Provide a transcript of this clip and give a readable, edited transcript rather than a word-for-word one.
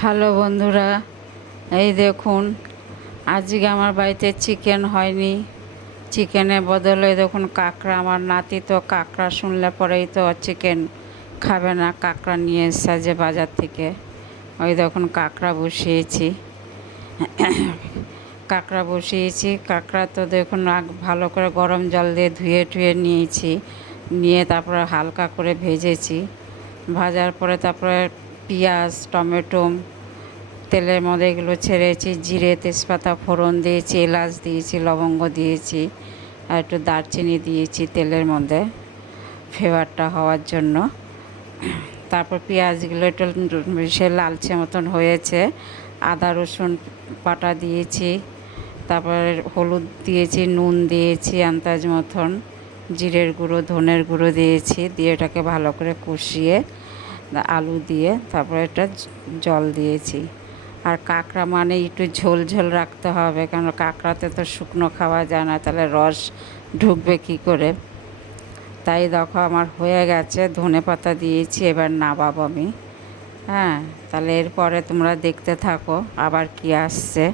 Hello বন্ধুরা, এই দেখুন আজকে আমার বাড়িতে চিকেন হয়নি। চিকেনের বদলে দেখুন কাঁকড়া। আমার নাতি তো কাঁকড়া শুনলে পরেই তো চিকেন খাবে না, কাঁকড়া নিয়ে এসছে যে বাজার থেকে। ওই দেখুন কাঁকড়া বসিয়েছি। কাঁকড়া তো দেখুন ভালো করে গরম জল দিয়ে ধুয়ে টুয়ে নিয়েছি, নিয়ে তারপরে হালকা করে ভেজেছি। ভাজার পরে তারপরে পেঁয়াজ, টমেটো তেলের মধ্যে এগুলো ছেড়েছি, জিরে তেজপাতা ফোড়ন দিয়েছি, এলাচ দিয়েছি, লবঙ্গ দিয়েছি, আর একটু দারচিনি দিয়েছি তেলের মধ্যে ফ্লেভারটা হওয়ার জন্য। তারপর পেঁয়াজগুলো একটু সে লালচে মতন হয়েছে, আদা রসুন বাটা দিয়েছি, তারপর হলুদ দিয়েছি, নুন দিয়েছি আন্দাজ মতন, জিরের গুঁড়ো ধনের গুঁড়ো দিয়েছি, দিয়ে এটাকে ভালো করে কষিয়ে আলু দিয়ে তারপরে এটা জল দিয়েছি। আর কাঁকড়া মানে একটু ঝোল ঝোল রাখতে হবে, কারণ কাঁকড়াতে তো শুকনো খাওয়া যায় না, তাহলে রস ঢুকবে কী করে। তাই দেখো আমার হয়ে গেছে, ধনেপাতা দিয়েছি, এবার নামাবো আমি। হ্যাঁ, তাহলে এরপরে তোমরা দেখতে থাকো আবার কি আসছে।